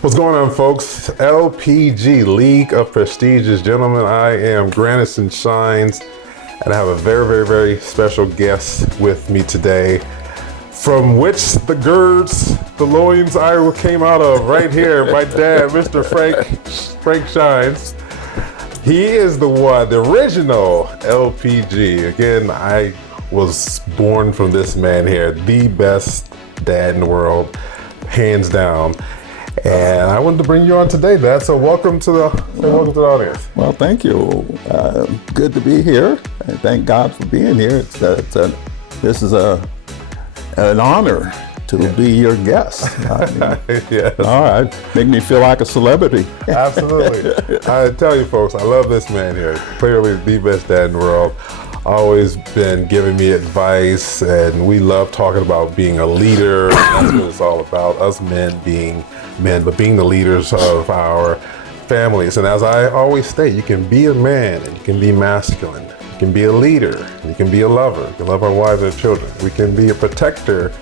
What's going on, folks? LPG, League of Prestigious Gentlemen. I am Granison Shines, and I have a very, very, very special guest with me today, from which the girds, the loins I came out of right here, my dad, Mr. Frank Shines. He is the one, the original LPG. Again, I was born from this man here, the best dad in the world, hands down. And I wanted to bring you on today, Dad. So welcome to the audience. Well, thank you. Good to be here. And thank God for being here. This is an honor to be your guest. Yes. All right, make me feel like a celebrity. Absolutely. I tell you, folks, I love this man here. Clearly the best dad in the world. Always been giving me advice, and we love talking about being a leader. That's what it's all about, us men being men, but being the leaders of our families. And as I always state, you can be a man and you can be masculine. You can be a leader, you can be a lover. You can love our wives and children. We can be a protector,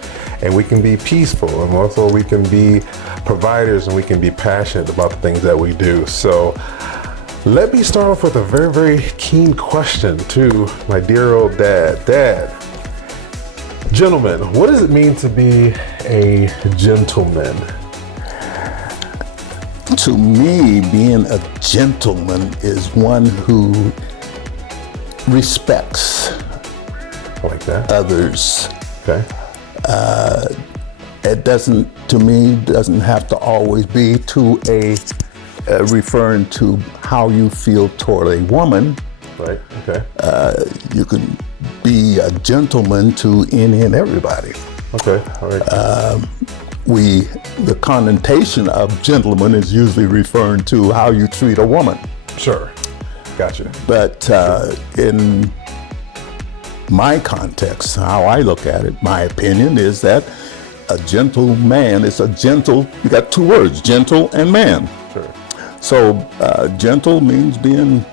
and we can be peaceful, and also we can be providers, and we can be passionate about the things that we do. So let me start off with a very, very keen question to my dear old dad. Dad, gentlemen, what does it mean to be a gentleman? To me, being a gentleman is one who respects Like that? others. Okay. It doesn't have to always be to referring to how you feel toward a woman. Right. Okay. You can be a gentleman to any and everybody. Okay. All right. The connotation of gentleman is usually referring to how you treat a woman. Sure. Gotcha. But in my context, how I look at it, my opinion is that a gentleman is you got two words, gentle and man. Sure. So gentle means being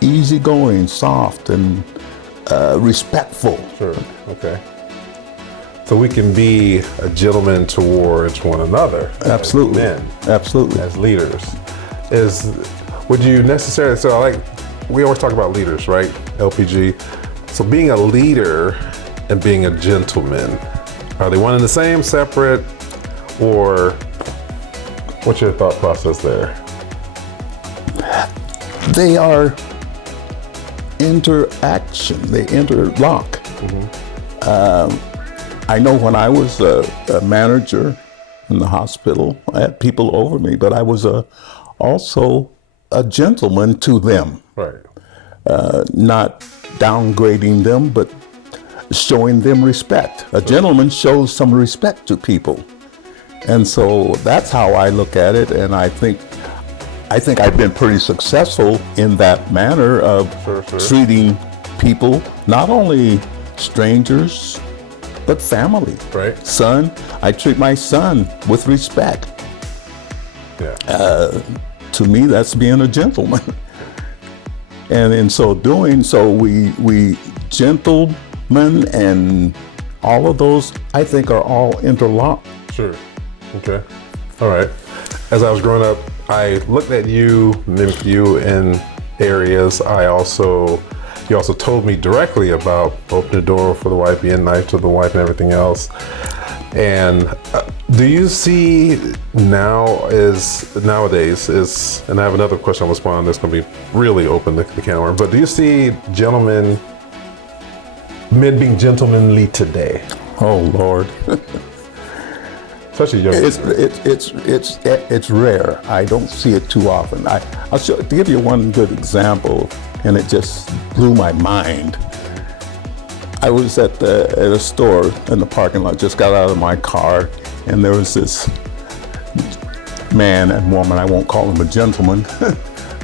easygoing, soft, and respectful. Sure. Okay. So we can be a gentleman towards one another. Absolutely. As men. Absolutely. As leaders. Would you necessarily, we always talk about leaders, right? LPG. So being a leader and being a gentleman, are they one and the same, separate, or what's your thought process there? They are interaction. They interlock. Mm-hmm. I know when I was a manager in the hospital, I had people over me, but I was also a gentleman to them. Right. Not downgrading them, but showing them respect. A gentleman shows some respect to people. And so that's how I look at it, and I think I've been pretty successful in that manner of treating people, not only strangers, but family. Right. Son, I treat my son with respect. Yeah. To me, that's being a gentleman. And in so doing, we gentlemen and all of those, I think, are all interlocked. Sure. Okay. All right. As I was growing up, I looked at you, mimicked you in areas. You also told me directly about opening the door for the wife, being nice to the wife and everything else. And do you see nowadays, and I have another question I'll respond on that's going to be really open the can of worms, but do you see men being gentlemanly today? Oh, Lord. Especially young. It's rare. I don't see it too often. To give you one good example, and it just blew my mind. I was at a store in the parking lot, just got out of my car, and there was this man and woman, I won't call him a gentleman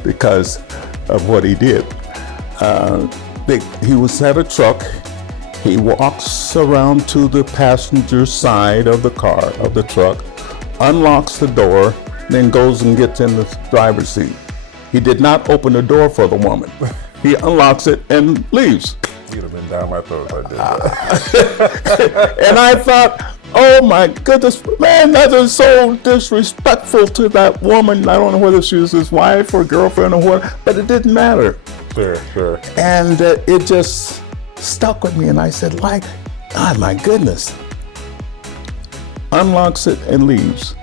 because of what he did. He was at a truck. He walks around to the passenger side of the truck, unlocks the door, then goes and gets in the driver's seat. He did not open the door for the woman. He unlocks it and leaves. You'd have been down my throat if I did that. And I thought, Oh my goodness, man, that is so disrespectful to that woman. I don't know whether she was his wife or girlfriend or what, but it didn't matter. Sure. And it just stuck with me, and I said, like, oh my goodness. Unlocks it and leaves.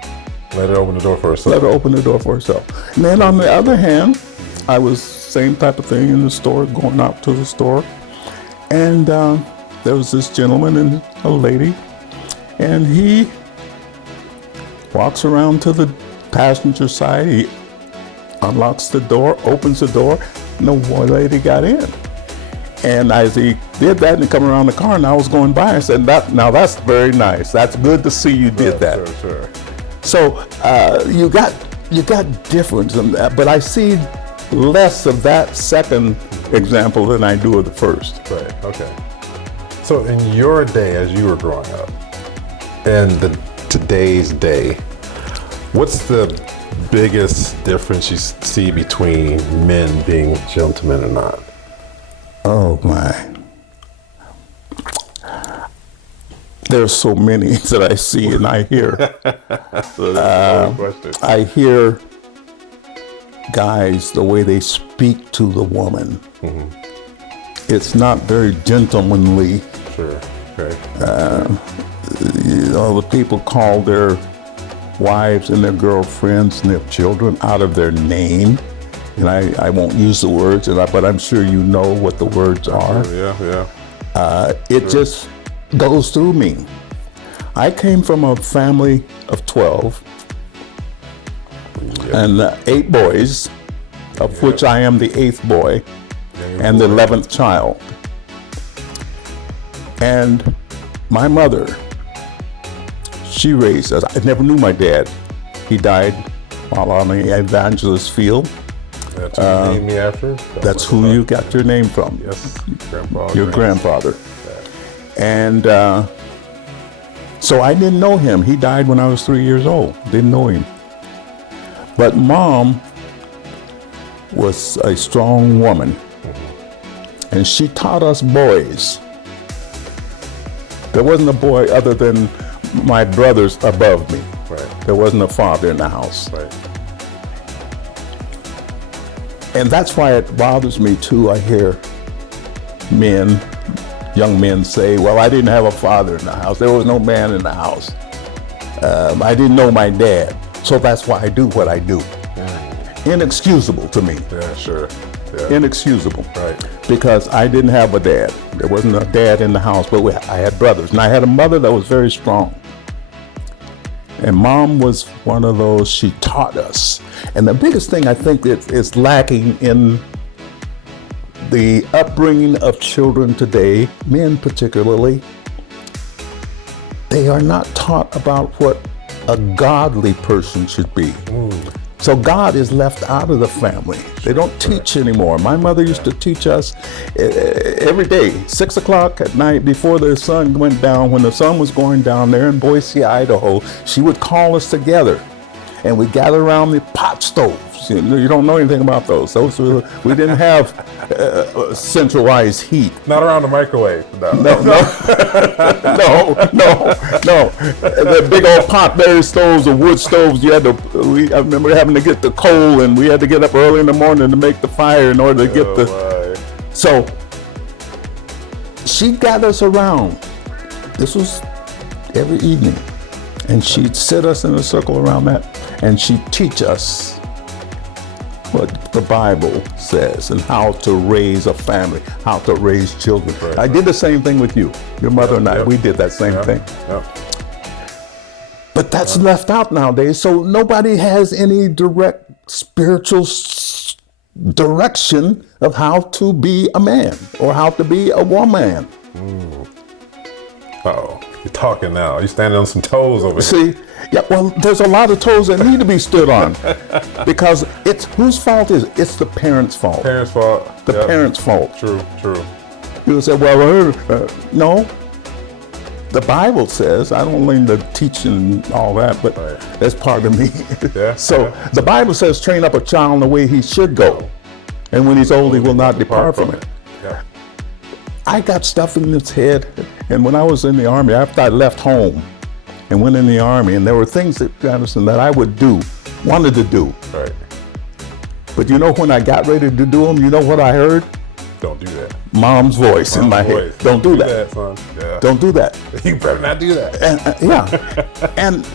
Let her open the door for herself. Let her open the door for herself. And then on the other hand, I was same type of thing in the store, going out to the store. And there was this gentleman and a lady, and he walks around to the passenger side. He unlocks the door, opens the door, and the lady got in. And as he did that and come around the car, and I was going by, I said, now that's very nice. That's good to see you did that. Sure. So you got difference in that, but I see less of that second example than I do of the first. Right, okay. So in your day, as you were growing up, and today's day, what's the biggest difference you see between men being gentlemen or not? Oh my. There's so many that I see and I hear. I hear guys, the way they speak to the woman. Mm-hmm. It's not very gentlemanly. Sure, okay. The people call their wives and their girlfriends and their children out of their name. And I won't use the words, but I'm sure you know what the words are. Yeah. It just goes through me. I came from a family of 12 and 8 boys, of which I am the 8th boy and the 11th child. And my mother, she raised us. I never knew my dad. He died while on the evangelist field. That's who you named me after? That's who you got your name from. Yes, Your grandfather. And so I didn't know him. He died when I was 3 years old. Didn't know him. But Mom was a strong woman. And she taught us boys. There wasn't a boy other than my brothers above me. Right. There wasn't a father in the house. Right. And that's why it bothers me too. I hear young men say, well, I didn't have a father in the house. There was no man in the house. I didn't know my dad. So that's why I do what I do. Inexcusable to me. Yeah, sure. Yeah. Inexcusable. Right. Because I didn't have a dad. There wasn't a dad in the house, but I had brothers. And I had a mother that was very strong. And Mom was one of those, she taught us. And the biggest thing I think that is lacking in the upbringing of children today, men particularly, they are not taught about what a godly person should be. So God is left out of the family. They don't teach anymore. My mother used to teach us every day, 6 o'clock at night before the sun went down. When the sun was going down there in Boise, Idaho, she would call us together and we'd gather around the pot stoves. You don't know anything about those. We didn't have centralized heat. Not around the microwave. No. No. The big old potberry stoves or wood stoves, I remember having to get the coal, and we had to get up early in the morning to make the fire in order to get So she got us around. This was every evening. And she'd sit us in a circle around that, and she'd teach us what the Bible says and how to raise a family, how to raise children. Right. I did the same thing with you. Your mother and I, we did that same thing. But that's left out nowadays, so nobody has any direct spiritual direction of how to be a man or how to be a woman. Uh-oh, you're talking now. You're standing on some toes over here. See, well, there's a lot of toes that need to be stood on because it's whose fault is it? It's the parents' fault. Parents' fault. The parents' fault. True. You say, well, no. The Bible says, I don't learn the teaching and all that, but that's part of me. The Bible says, train up a child in the way he should go, and when he's old, he will not depart from it. I got stuff in his head, and when I was in the Army, after I left home, and went in the Army, and there were things at Granison that I wanted to do. Right. But you know, when I got ready to do them, you know what I heard? Don't do that. Mom's voice in my head. Don't do that. Son. Yeah. Don't do that. You better not do that. And,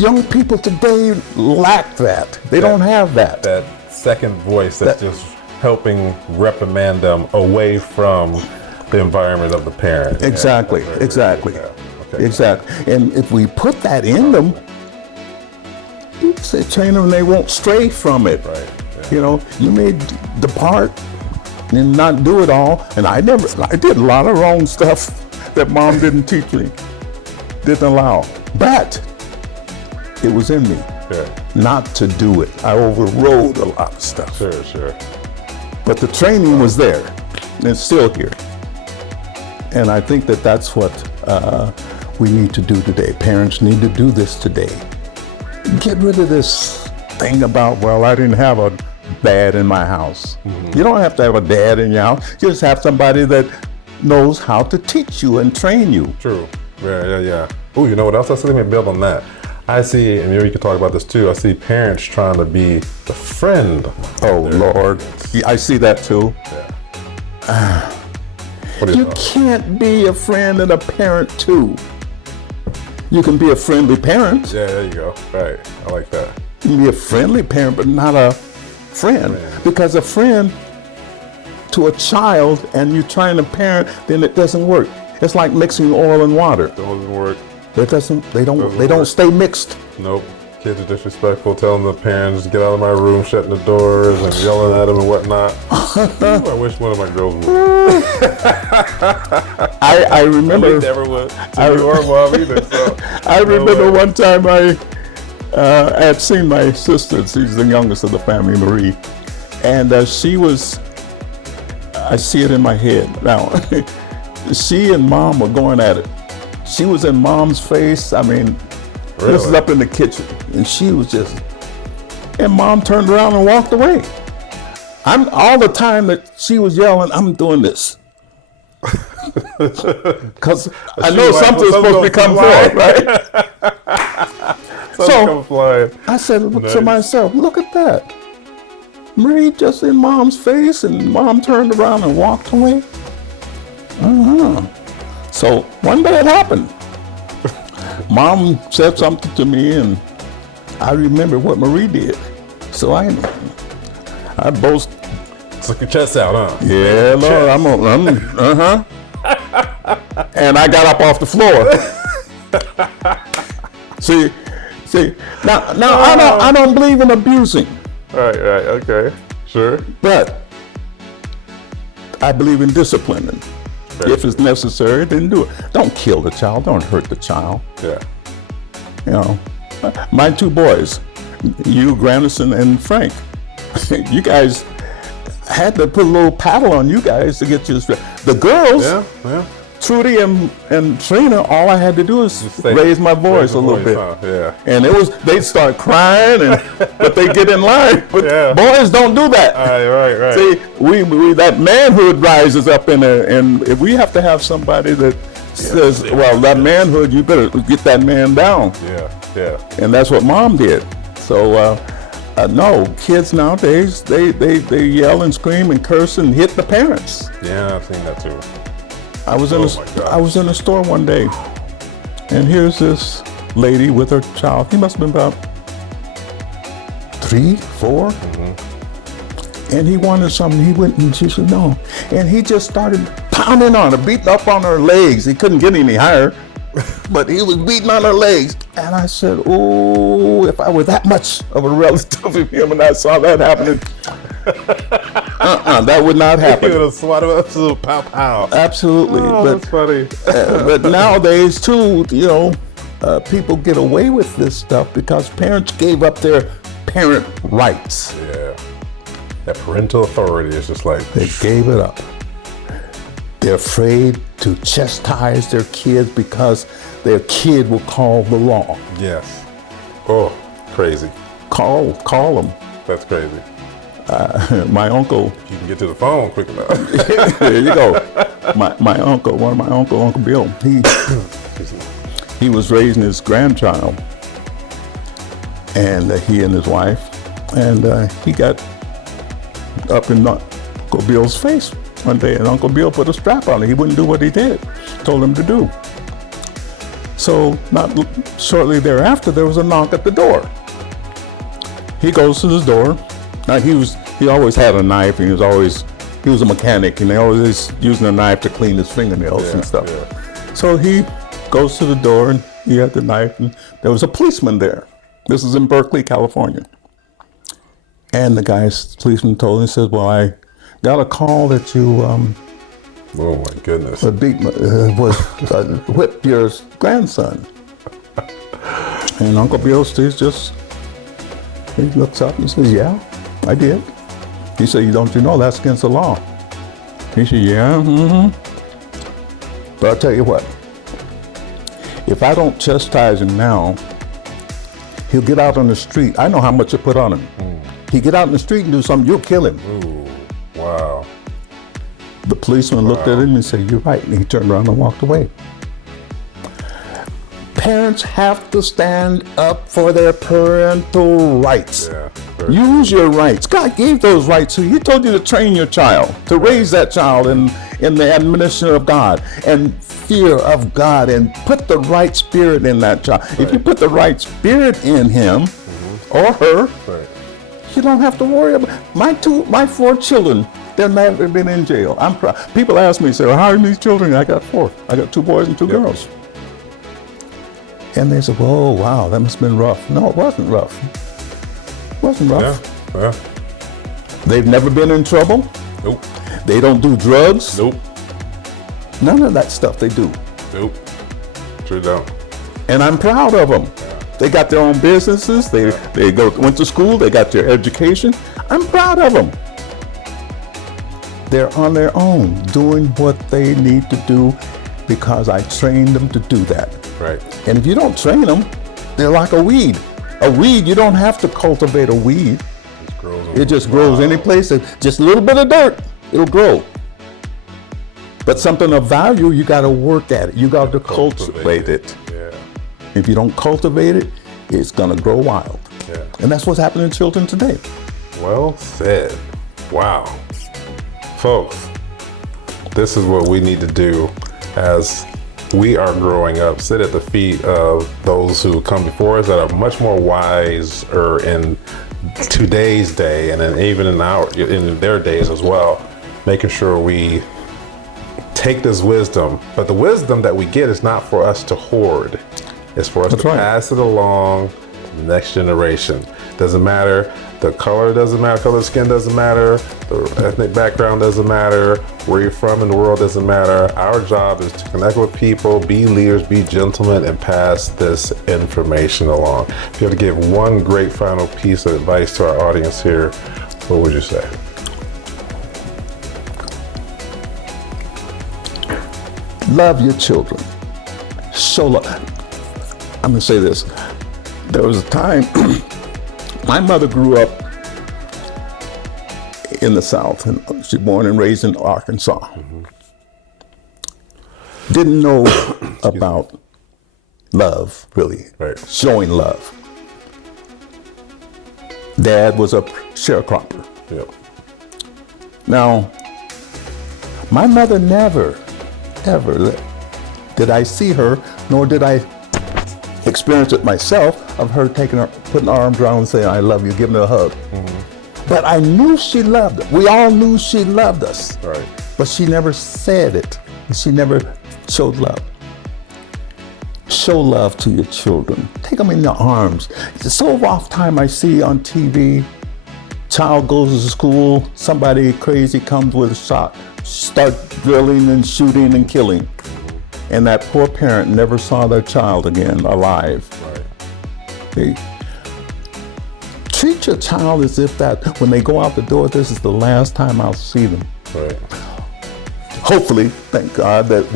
young people today lack that. They don't have that. That second voice that's just helping reprimand them away from the environment of the parent. Exactly. Yeah, exactly. Yeah. Okay. Exactly. And if we put that in them, train them, they won't stray from it. Right. Yeah. You know, you may depart and not do it all. And I did a lot of wrong stuff that Mom didn't teach me, didn't allow. But it was in me not to do it. I overrode a lot of stuff. Sure. But the training was there, and it's still here. And I think that that's what we need to do today. Parents need to do this today. Get rid of this thing about, well, I didn't have a dad in my house. Mm-hmm. You don't have to have a dad in your house. You just have somebody that knows how to teach you and train you. True. Yeah. Oh, you know what else I see? Let me build on that. I see, and maybe you can talk about this too, I see parents trying to be the friend. Oh, Lord. I see that too. Yeah. You can't be a friend and a parent too. You can be a friendly parent. Yeah, there you go. Right. I like that. You can be a friendly parent, but not a friend. Man. Because a friend to a child and you're trying to parent, then it doesn't work. It's like mixing oil and water. Doesn't work. They don't stay mixed. Nope. Kids are disrespectful, telling the parents to get out of my room, shutting the doors and yelling at them and whatnot. Ooh, I wish one of my girls would. I remember. I never would. To you or Mom either. So. I remember one time I had seen my sister. She's the youngest of the family, Marie, and she was. I see it in my head now. She and Mom were going at it. She was in Mom's face. I mean, really? This is up in the kitchen, and she was just. And Mom turned around and walked away. I'm all the time that she was yelling, I'm doing this. Because I know something's supposed to come forward, right? So I said to myself, look at that. Marie just in Mom's face, and Mom turned around and walked away. So one day it happened. Mom said something to me, and I remember what Marie did. So I boast. Took your chest out, huh? Yeah, Lord, and I got up off the floor. see, now I don't believe in abusing. Right, okay, sure. But I believe in disciplining. Okay. If it's necessary, then do it. Don't kill the child. Don't hurt the child. Yeah. You know, my two boys, you, Granison, and Frank, you guys had to put a little paddle on you guys to get you straight. The girls, yeah. Trudy and Trina, all I had to do is raise my voice a little bit. Huh? Yeah. And they'd start crying, but they get in line. But boys don't do that. Right. See, we that manhood rises up in there, and if we have to have somebody that says, well, that manhood, you better get that man down. Yeah. And that's what Mom did. So, no, kids nowadays, they yell and scream and curse and hit the parents. Yeah, I've seen that too. I was in a store one day, and here's this lady with her child. He must have been about 3, 4. Mm-hmm. And he wanted something. He went and she said no. And he just started pounding on her, beating up on her legs. He couldn't get any higher, but he was beating on her legs. And I said, oh, if I were that much of a relative of him and I saw that happening, that would not happen. You would have swatted him up to pow. Absolutely. That's funny. But nowadays, too, you know, people get away with this stuff because parents gave up their parent rights. Yeah. That parental authority is just like... They gave it up. They're afraid to chastise their kids because their kid will call the law. Yes. Oh, crazy. Call them. That's crazy. My uncle. You can get to the phone quick enough. There you go. My uncle, Uncle Bill, he was raising his grandchild, and he and his wife, and he got up in Uncle Bill's face one day, and Uncle Bill put a strap on him. He wouldn't do what he told him to do. So not shortly thereafter, there was a knock at the door. He goes to the door. Now he always had a knife, and he was a mechanic, and they always using a knife to clean his fingernails and stuff. Yeah. So he goes to the door, and he had the knife, and there was a policeman there. This is in Berkeley, California. And the policeman told him, he says, well, I got a call that you oh my goodness, whipped your grandson. And Uncle Bill he looks up and says, yeah, I did. He said, don't you know that's against the law? He said, yeah, But I'll tell you what, if I don't chastise him now, he'll get out on the street. I know how much you put on him. He get out in the street and do something, you'll kill him. Ooh, wow. The policeman looked at him and said, you're right. And he turned around and walked away. Parents have to stand up for their parental rights. Yeah, use your rights. God gave those rights to you. He told you to train your child, to raise that child in the admonition of God and fear of God, and put the right spirit in that child. Right. If you put the right spirit in him or her, you don't have to worry about my 4 children. They've never been in jail. I'm proud. People ask me, say, well, how are these children? I got 4. I got 2 boys and 2 girls. And they said, oh, wow, that must have been rough. No, it wasn't rough. It wasn't rough. Yeah. They've never been in trouble. Nope. They don't do drugs. Nope. None of that stuff they do. Nope. Sure don't. And I'm proud of them. They got their own businesses. They went to school. They got their education. I'm proud of them. They're on their own, doing what they need to do because I trained them to do that. Right. And if you don't train them, they're like a weed. A weed, you don't have to cultivate a weed. It just grows any place. Just a little bit of dirt, it'll grow. But something of value, you got to work at it. You got to cultivate it. Yeah. If you don't cultivate it, it's going to grow wild. Yeah. And that's what's happening to children today. Well said. Wow. Folks, this is what we need to do as we are growing up. Sit at the feet of those who come before us that are much more wiser in today's day, and then even in their days as well, making sure we take this wisdom. But the wisdom that we get is not for us to hoard. It's for us to pass it along to the next generation. Doesn't matter. The color doesn't matter. Color of skin doesn't matter. The ethnic background doesn't matter. Where you're from in the world doesn't matter. Our job is to connect with people, be leaders, be gentlemen, and pass this information along. If you had to give one great final piece of advice to our audience here, what would you say? Love your children. Show love. I'm going to say this. There was a time, my mother grew up in the South, and she was born and raised in Arkansas. Didn't know about love, really, showing love. Dad was a sharecropper. Yep. Now, my mother never, ever did I see her, nor did I experience it myself, of her putting her arms around and saying, I love you, giving her a hug. But I knew she loved us. We all knew she loved us. Right. But she never said it. She never showed love. Show love to your children. Take them in your arms. So oft time I see on TV, child goes to school, somebody crazy comes with a shot, start drilling and shooting and killing. And that poor parent never saw their child again alive. Right. Treat your child as if that when they go out the door, this is the last time I'll see them. Right. Hopefully, thank God that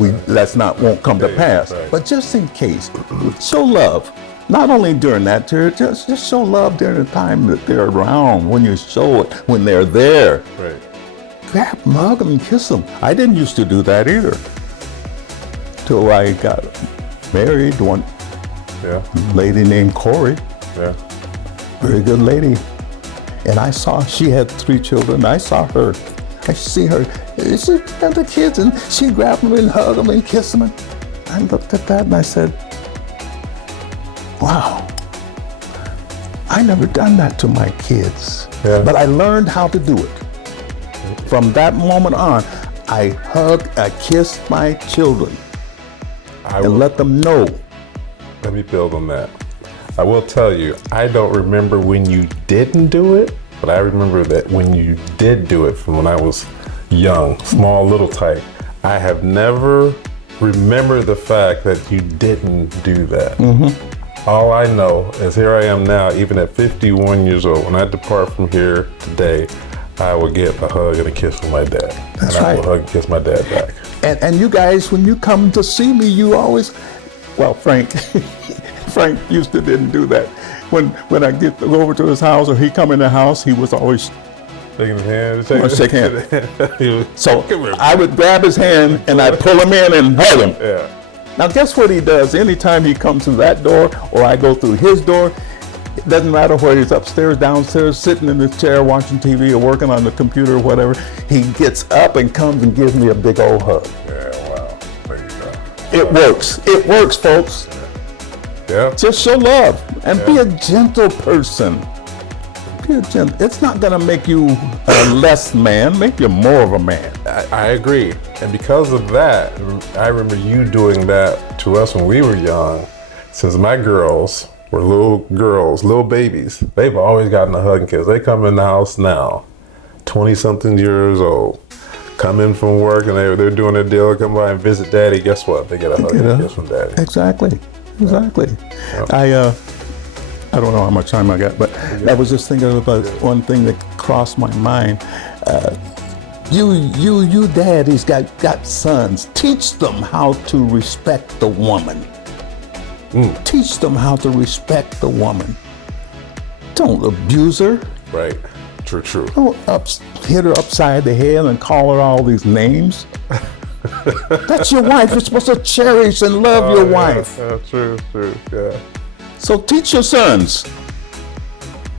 won't come to pass. Right. But just in case, show love. Not only during that period, just show love during the time that they're around. When you show it, when they're there. Right. Grab them, hug them, and kiss them. I didn't used to do that either. Till I got married. Yeah. Lady named Corey. Yeah. Very good lady. And I saw she had 3 children. I saw her. I see her. She had the kids and she grabbed them and hugged them and kissed them. I looked at that and I said, wow, I never done that to my kids. Yeah. But I learned how to do it. From that moment on, I hugged, I kissed my children and let them know. Let me build on that. I will tell you, I don't remember when you didn't do it, but I remember that when you did do it from when I was young, small, little type, I have never remembered the fact that you didn't do that. All I know is here I am now, even at 51 years old. When I depart from here today, I will get a hug and a kiss from my dad. That's and I right. will hug and kiss my dad back. And you guys, when you come to see me, you always, well, Frank, Frank used to didn't do that. When I get to go over to his house or he come in the house, he was always Shaking his hand. shake hands. He was- So I would grab his hand and I'd pull him in and hug him. Yeah. Now guess what he does? Anytime he comes through that door or I go through his door, it doesn't matter whether he's upstairs, downstairs, sitting in the chair watching TV or working on the computer or whatever, he gets up and comes and gives me a big old hug. Yeah, wow. There you go. It works. It works, folks. Yeah. Just show love and be a gentle person. Be a gentle. It's not going to make you a less man, make you more of a man. I agree. And because of that, I remember you doing that to us when we were young. Since my girls were little girls, little babies, they've always gotten a hug and kiss. They come in the house now, 20-something years old, come in from work and they're doing their deal, come by and visit daddy. Guess what? They get a hug and a kiss from daddy. Exactly. I don't know how much time I got, but I was just thinking about one thing that crossed my mind. You daddies got sons. Teach them how to respect the woman. Teach them how to respect the woman. Don't abuse her. Right. True. Don't hit her upside the head and call her all these names. That's your wife. You're supposed to cherish and love your wife. True. Yeah. So teach your sons.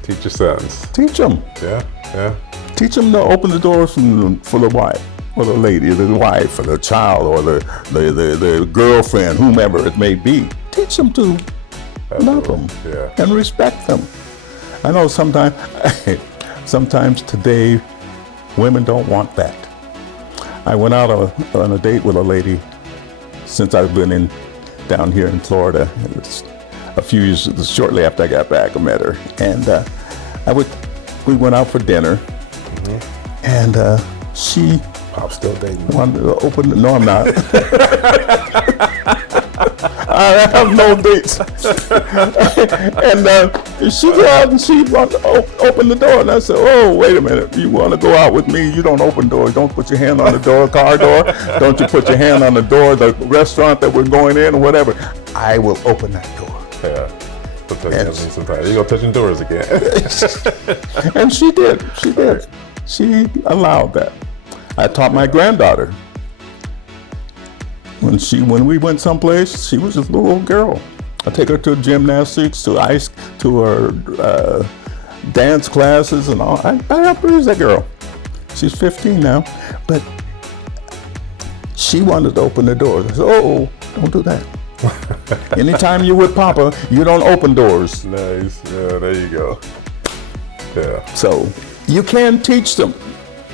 Teach your sons. Teach them. Yeah. Teach them to open the doors for the wife, or the lady, the wife, or the child, or the girlfriend, whomever it may be. Teach them to love them and respect them. I know sometimes today, women don't want that. I went out on a date with a lady since I've been down here in Florida. It was a few years, shortly after I got back, I met her, and we went out for dinner, and she I'm still dating. wanted to open. No, I'm not. I have no dates. And she go out and she wanted to open the door, and I said, "Oh, wait a minute! You want to go out with me? You don't open doors. Don't put your hand on the door, car door. Don't you put your hand on the door, the restaurant that we're going in, or whatever. I will open that door." Yeah. Sometimes you're gonna touching doors again. And she did. She allowed that. I taught my granddaughter. When we went someplace, she was just a little girl. I take her to gymnastics, to her dance classes and all. I helped raise that girl. She's 15 now, but she wanted to open the door. I said, "Oh, don't do that. Anytime you're with Papa, you don't open doors." Nice. Yeah, there you go. Yeah. So you can teach them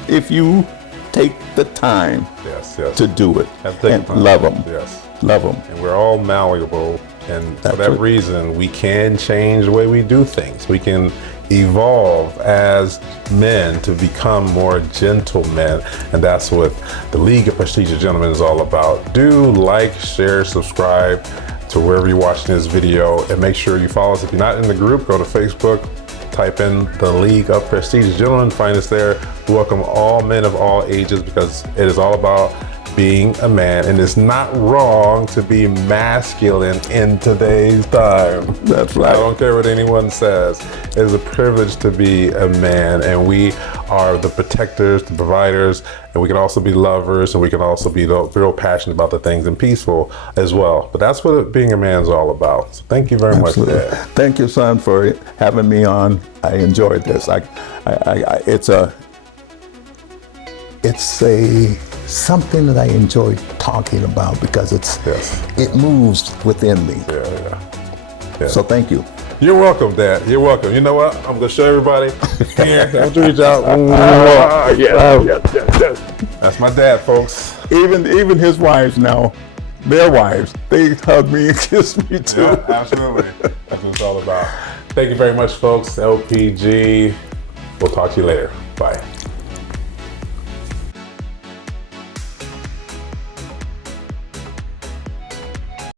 if you take the time Yes. to do it and love them. Yes. Love them. And we're all malleable, and for that reason, we can change the way we do things. We can evolve as men to become more gentlemen, and that's what the League of Prestigious Gentlemen is all about. Do like, share, subscribe to wherever you're watching this video, and make sure you follow us. If you're not in the group, go to Facebook, type in the League of Prestigious Gentlemen, find us there. We welcome all men of all ages, because it is all about being a man, and it's not wrong to be masculine in today's time. That's right. I don't care what anyone says. It is a privilege to be a man, and we are the protectors, the providers, and we can also be lovers, and we can also be real passionate about the things and peaceful as well. But that's what being a man's all about. So thank you very much, Dad. Thank you, son, for having me on. I enjoyed this. It's something that I enjoy talking about because it moves within me. Yeah. So thank you. You're welcome, Dad. You're welcome. You know what? I'm gonna show everybody here. Don't you reach out. Yes. That's my dad, folks. Even his wives now, their wives, they hug me and kiss me too. Yeah, absolutely. That's what it's all about. Thank you very much, folks. LPG. We'll talk to you later. Bye.